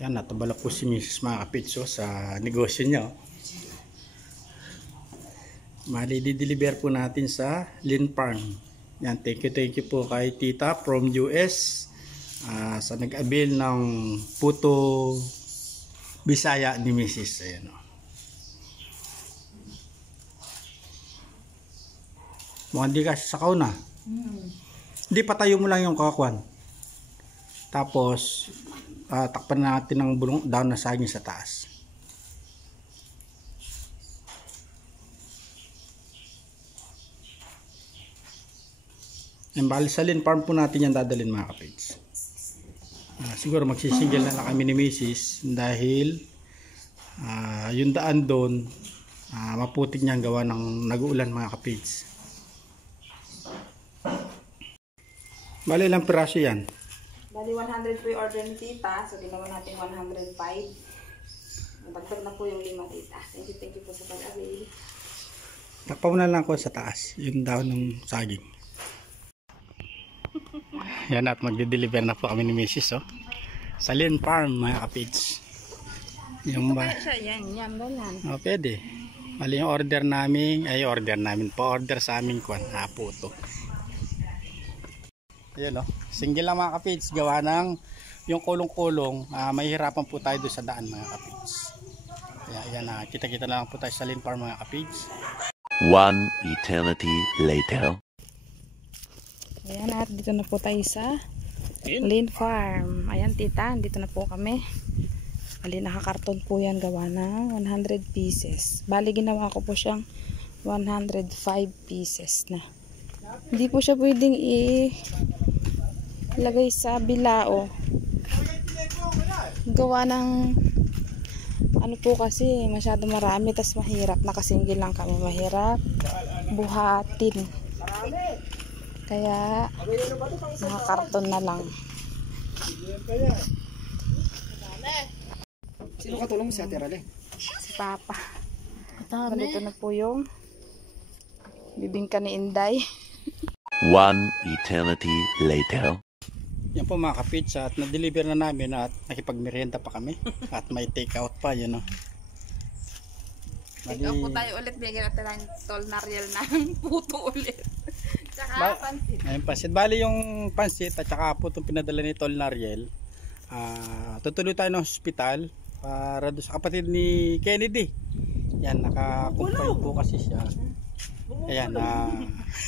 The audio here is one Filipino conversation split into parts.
Yan, natabalak po si Mrs. mga kapitso sa negosyo niya. Mali, di-deliver po natin sa Lynn Farm. Yan, thank you po kay Tita from US sa nag-avail ng puto Bisaya ni Mrs. Ayan, o. Mukhang di kasi sakaw na. Hindi, patayo mo lang yung kakwan. Tapos takpan natin ng bulong down na saging sa taas. Yan, bali sa Lynn Farm po natin yan dadalhin mga kapage. Siguro magsisingle na lang kami ni Mrs. dahil yung daan doon maputik niyang gawa ng nag-uulan mga kapage. Bali lang piraso yan. Bali 100 po yung order ni Tita. So ginawa natin 105. Nagdagdag na po yung 5 Tita. Thank you po sa pag-avail. Takpa mo na lang ako sa taas yung daon ng saging. Yan, at magde-deliver na po kami ni Mrs. Sa Lynn Farm mga kapage. Yung ba? Yan, ganyan. Pwede. Bali yung order namin, pa-order sa aming kwan. Puto. Ayan, single lang mga kapage, gawa ng yung kulong-kulong, mahihirapan po tayo doon sa daan mga kapage. Kaya ayan, kita-kita lang po tayo sa Lynn Farm mga kapage. One eternity later. Ayan, at dito na po tayo sa Lynn Farm. Ayan Tita, dito na po kami. Bali nakakarton po yan, gawa ng 100 pieces. Bali ginawa ko po siyang 105 pieces na. Hindi po siya pwedeng ilagay sa bilao. Gawa ng ano po kasi masyado marami, tas mahirap. Nakasinggil lang kami, mahirap buhatin. Kaya nakakarton na lang. Sino katulong mo si Ate Rale? Si Papa. Dito na po yung bibingka ni Inday. One eternity later. Yan po mga kapage, at na-deliver na namin at nakipagmerienda pa kami at may take out pa yun. Take out po tayo ulit, bigyan natin ng tol Nariel ng puto ulit. Tsaka pansit. Ayun, pansit. Bali yung pansit at saka po itong pinadala ni Tol Nariel, tutuloy tayo ng hospital para doon sa kapatid ni Kennedy. Yan, naka-confine po kasi siya. Ayan,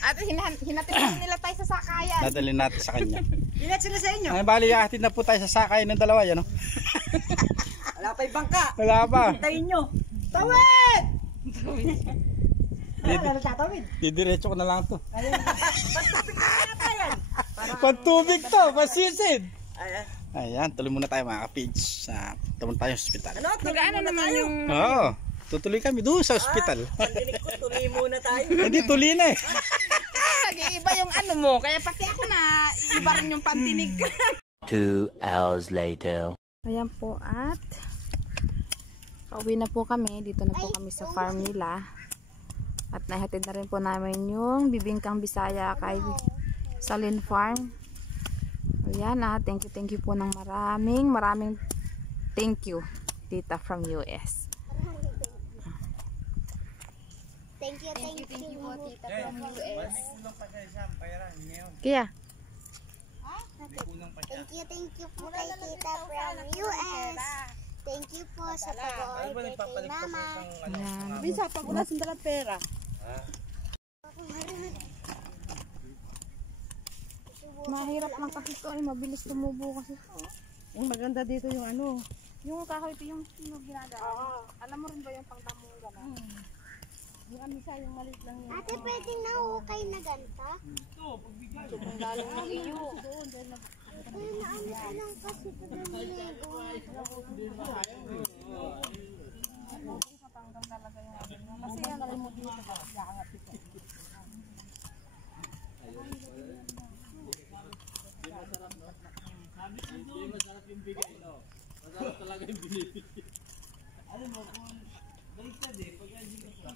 at hinatid nila tayo sa sakayan. dadalhin natin sa kanya. Ingat sila sa inyo. Ay, bali, hatid na po tayo sa sakay ng dalawa yan. Wala pa yung bangka. Wala pa. Hintayin nyo. Tawid! Didiretso ko na lang to. Pantubig to, pasisid. Ayan, tuloy muna tayo mga kapage. Tuloy tayo sa hospital. Nag-ano naman yung... Oo, tutuloy kami doon sa hospital. Pandinig ko, tuloy muna tayo. Hindi, tuloy na eh. Nag-iiba yung ano mo, kaya pati ako na iiba rin yung pantinig. 2 hours later. Ayan po, at pauwi na po kami. Dito na po kami sa farm nila. At nahatid na rin po namin yung bibingkang Bisaya kay sa Lynn Farm. Ayan, thank you po ng maraming thank you, Tita from US. Thank you po, Tita from US. Kaya? Thank you po kay Tita from US. Thank you po sa pag-order kay Mama. Ayan. Bisa, pag wala sandala pera. Mahirap lang kasi ito ay mabilis tumubo kasi ito. Yung maganda dito yung ano. Yung kahoy ito yung ginagawa. Alam mo rin ba yung pangdamo gano'n? Yung ano siya, yung maliit lang yun. Ate, pwedeng nahukay na ganta? Kung galing ng iyo. Ay, naano ka lang kasi ito ng lego. Matanggal talaga yung ano niya. Kasi yan alam mo dito. Yaangat ito. Masarap yung bigay, no? Masarap talaga yung binibigay. Alam mo, kung baliktad eh, pag hindi ka pa.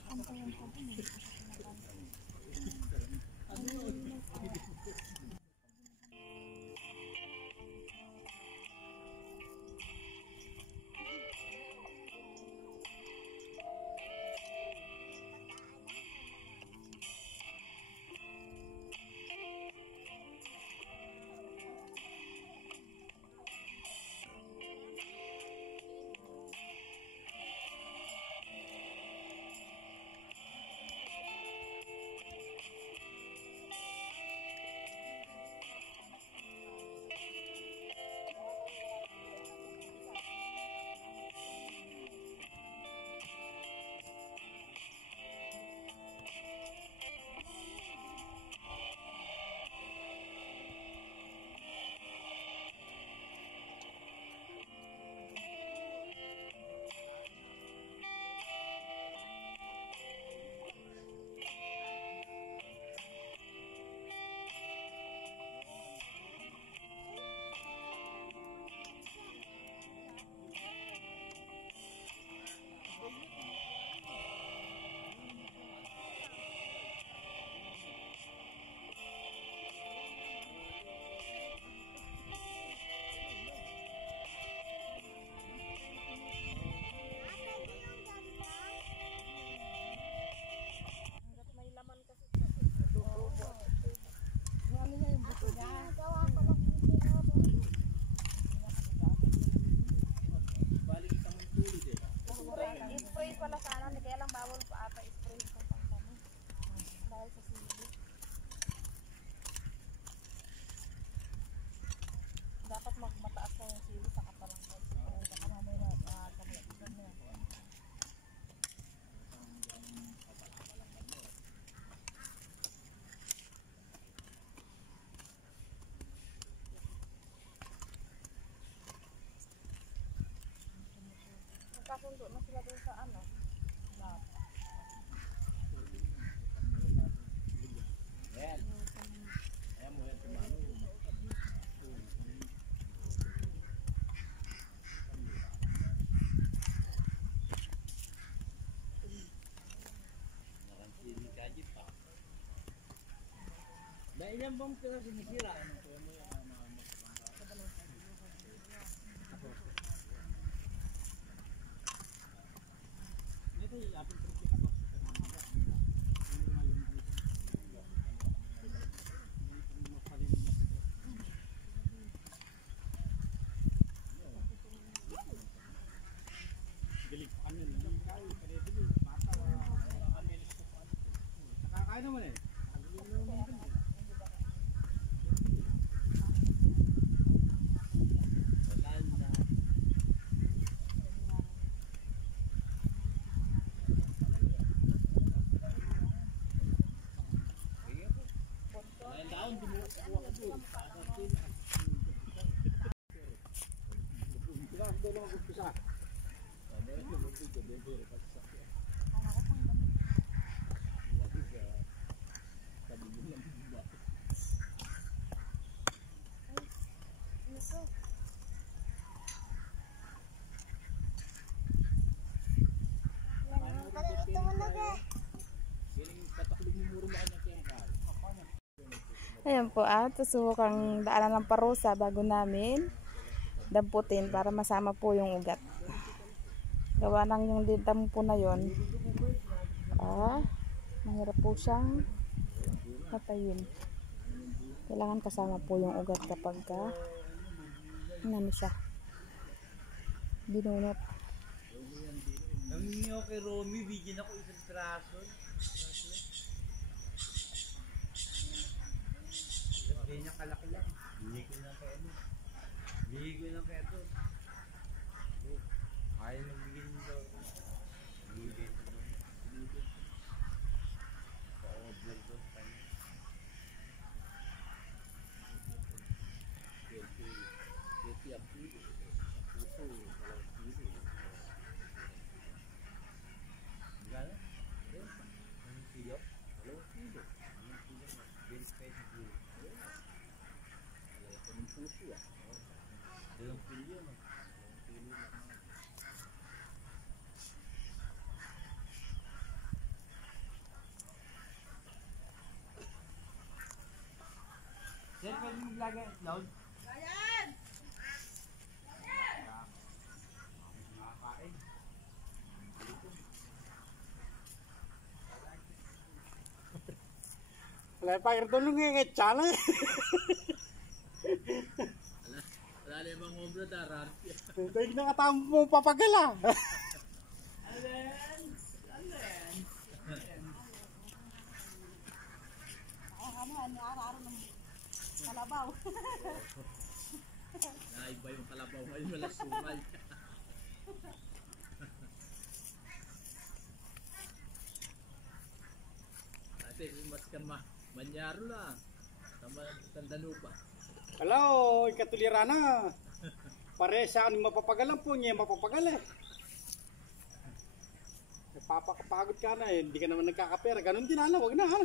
nagkasundo na sila doon sa ano. Ayan. Ayan mo yan tumano. Nakansili kaji pa. Dahil yan bang pila sinisira? Ano kaya mo yung ito yung ating trip ka pa. Galing pa kami. Nakakain naman eh. Ayan po at susubukang daanan ng parusa bago namin damputin para masama po yung ugat. Gawa ng yung dam po na yon. Mahirap po siyang patayin. Kailangan kasama po yung ugat kapag ano siya. Binunot. Namingi ako kay Romy, bigyan ako isang traso. Hindi niya kalaki lang. Bigay ko lang kay ano. Bigay ko lang kay ito. Ayaw nang bigyan niyo daw. Bigay ko lang. Pa-over ko sa kanya. Yeti ang puso. Ang puso. Walang puso. Gala? Ang kilo? Walang kilo. Ang kilo. 20 kilo. Ang puso ah. Dalawang kilo no? Dalawang kilo lang. Sir, pwede mo vlog ang itlog? Ayan! Nakakain. Wala pa tulong ng channel. Wala na yung mga obra darar. Tingnan na katamo mo papagala. Alen! Kalabaw. Naiba yung kalabaw ngayon, wala sumal. Ate, mas ka manyaro lang. Tandano pa. Hello, ikatulirana. Pare sa aning mapapagalan po niya, mapapagala. Papakapagod ka na eh, hindi ka naman nagkakapera. Ganun din ala, wag na ha.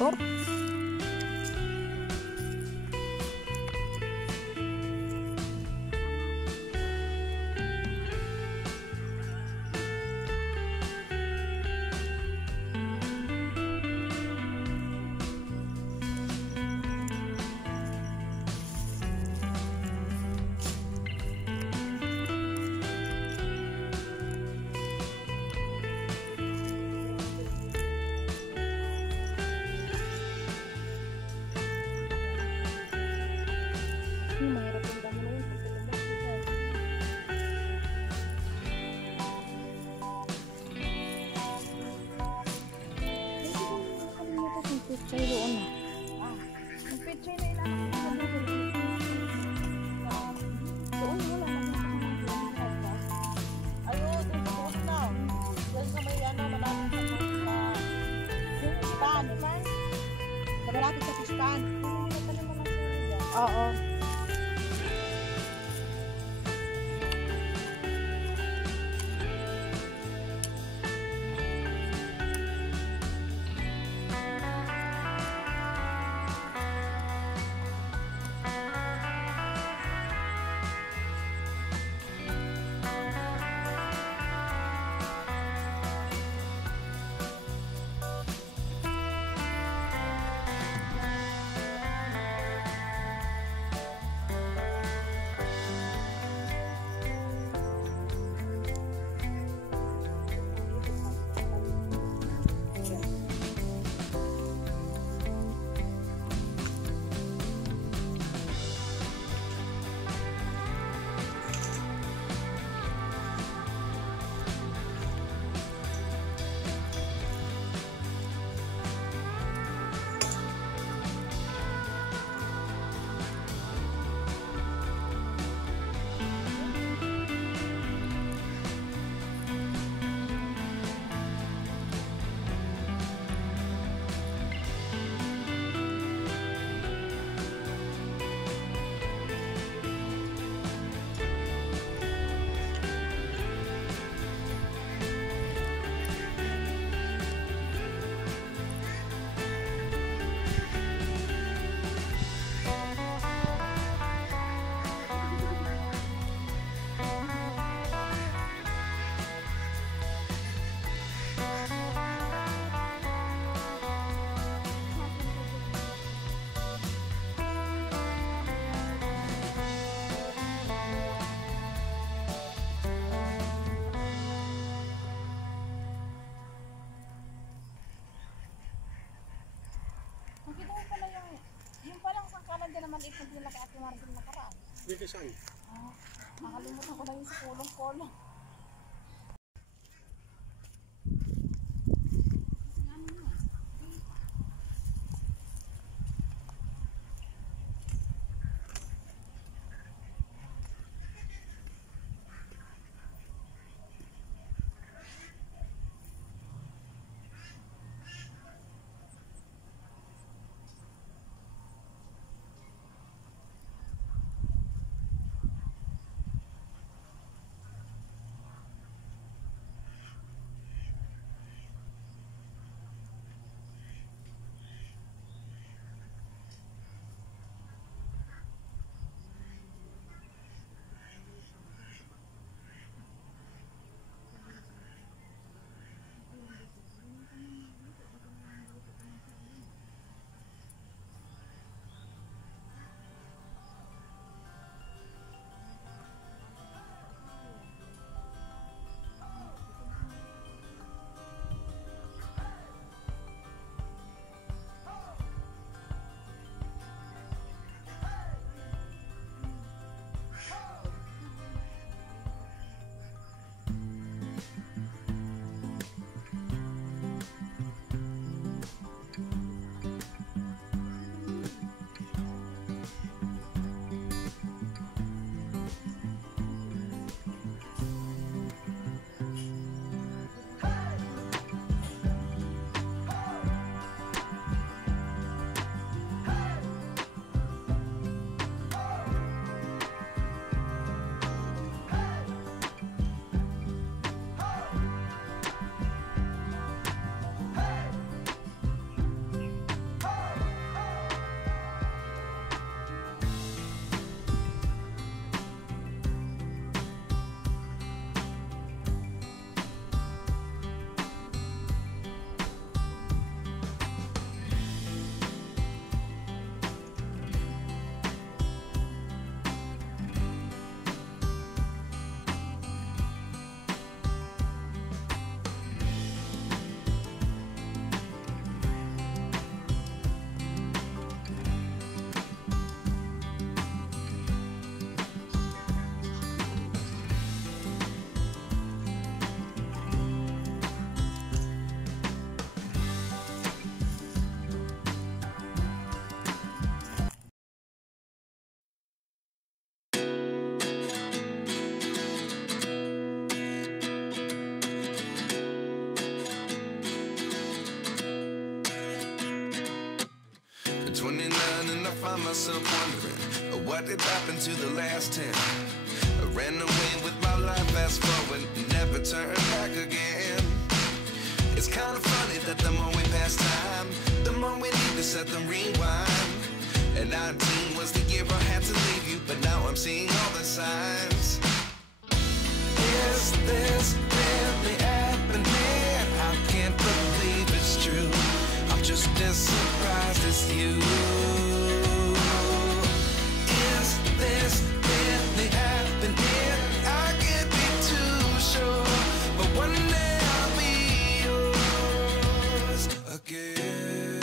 luto. Mahirap yung damo na yun. Nakalimutan yung picture doon na. Yung picture na ilangan ko sa doon. Doon wala na. Ayun, doon sa bukas na. Doon sa may malapit sa bukas na. Pispan. Sa malapit sa pispan. Oo. Nakita mo pala yung palang sangkalan din naman ito nila kay Ate Marvin nakaraan. Dito saan? Nakalimutan ko na yung sa kulong-kulong. myself wondering what did happen to the last 10. I ran away with my life, fast forward, never turn back again. It's kind of funny that the more we pass time, the more we need to set them rewind. And 19 was the year I had to leave you, but now I'm seeing all the signs. Is this really happening? I can't believe it's true. I'm just as surprised as you. Is this really happening? I can't be too sure, but one day I'll be yours again.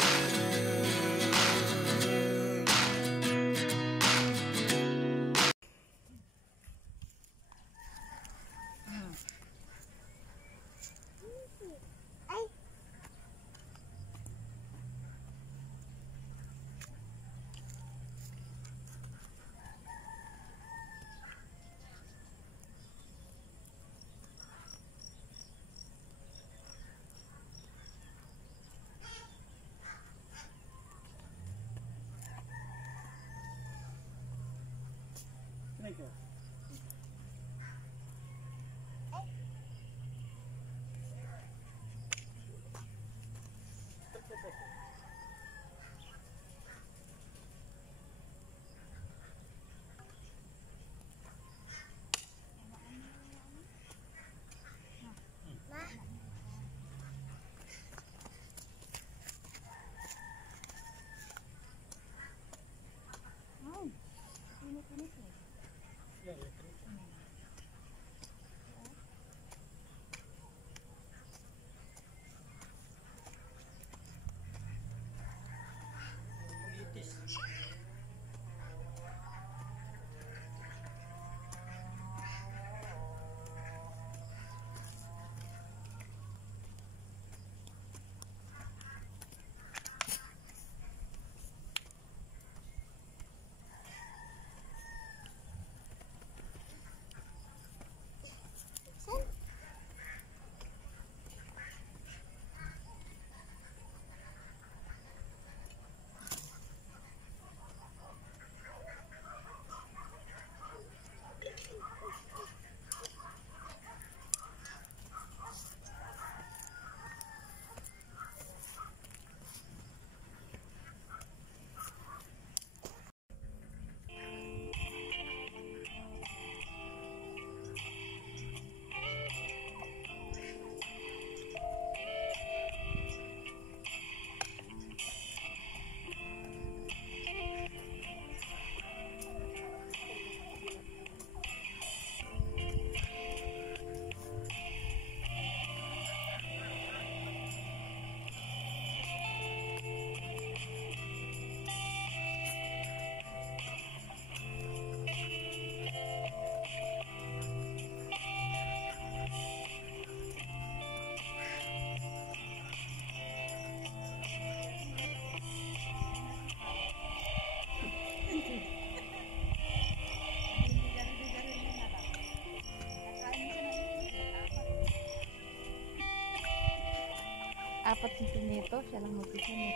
Apat yung pinito, siya lang mag-isa niya.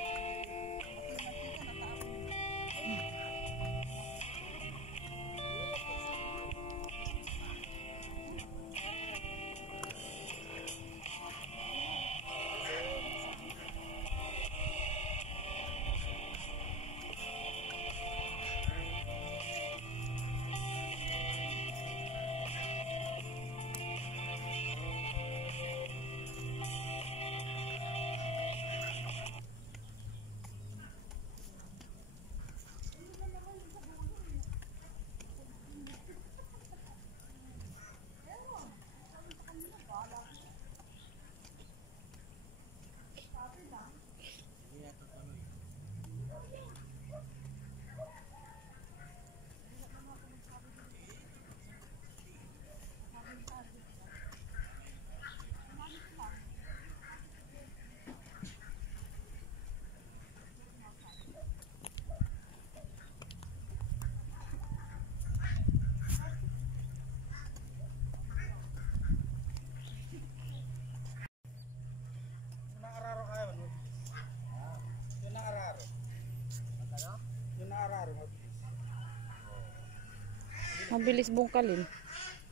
Mabilis bungkalin.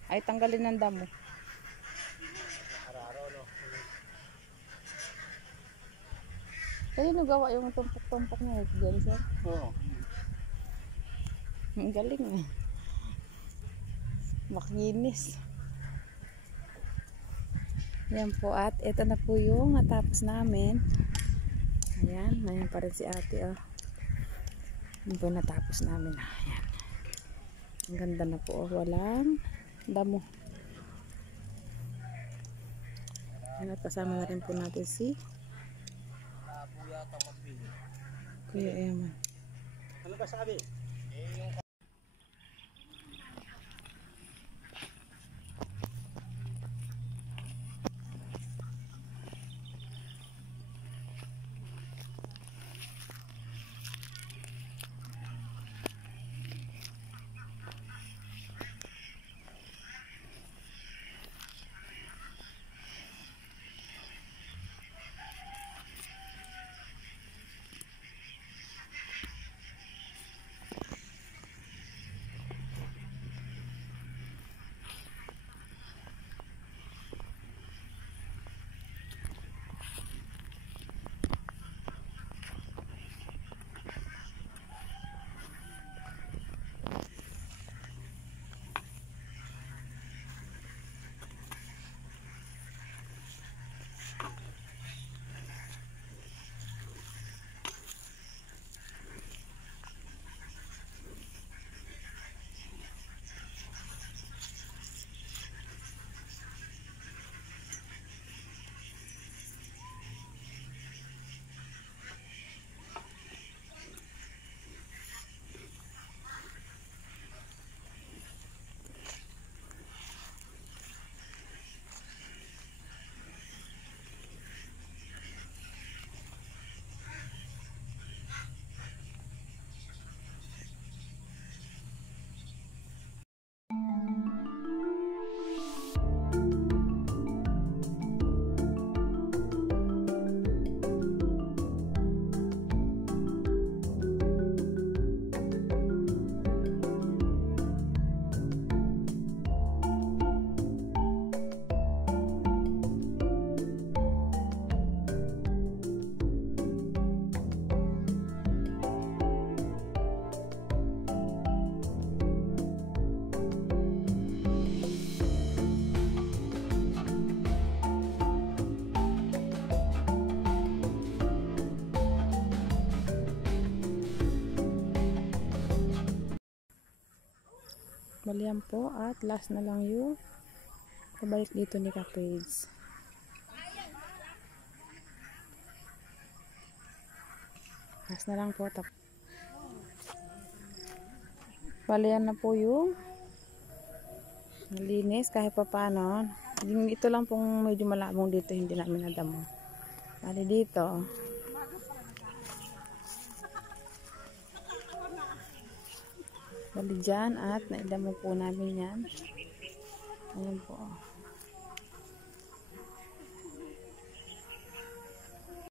Ay tanggalin ng damo. Kaya gawa yung tumpok-tumpok niya. Diyan, sir. Oo. Ang galing eh. Makinis. Yan po at ito na po yung natapos namin. Ayan, ayan pa rin si ate oh. Yan po natapos namin. Ayan. Ang ganda na po oh. Walang damo. Ayan, at kasama na rin po natin si Kuya Eman. Ano ba sabi? Balian po at last na lang yung pabalik dito ni Kapage. Last na lang po. Balian na po yung nalinis kahit pa paano. Ito lang pong medyo malabong dito, hindi namin nadamo. Bali dito bali dyan at naidamo po namin yan. Ayan po.